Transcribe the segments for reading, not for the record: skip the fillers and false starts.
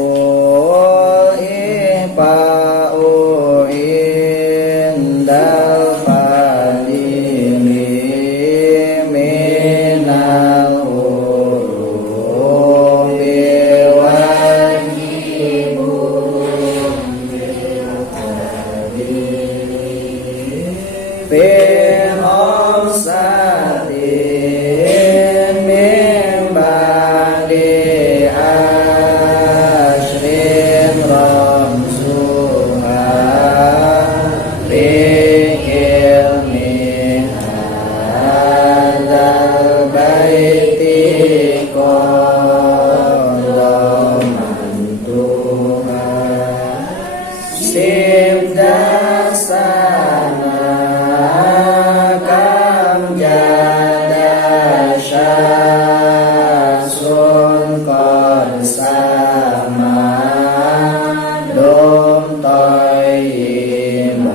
Warabi'ul ihfa'u indal fadili minal hurufi wajibun bil awsatin min ba'di ashrin ramsuha fikir min hadzal baiti qadamantuha Sibdasana kam jada syasun korsama dum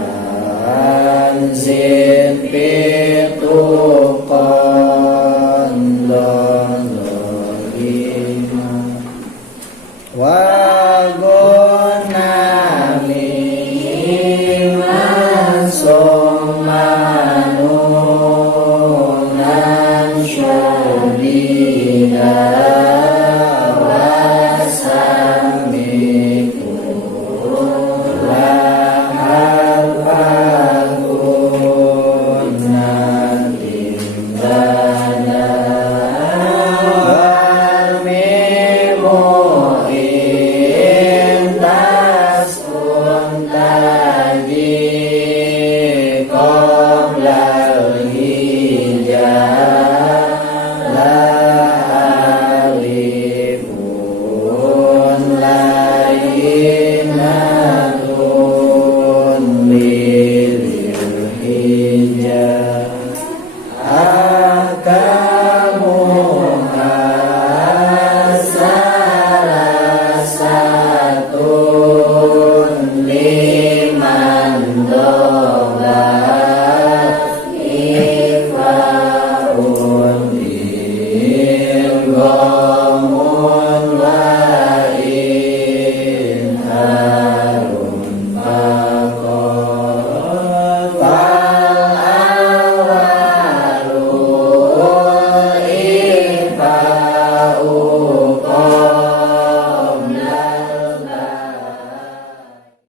toyiman zimpitu kondolima wagonami manunan syudina wasamiku lahal fakunan timbana walmimu intas untaji qoblal hijab la alifun lainatun lil hijab akamuha salah satun liman dobat ifa'un ilgo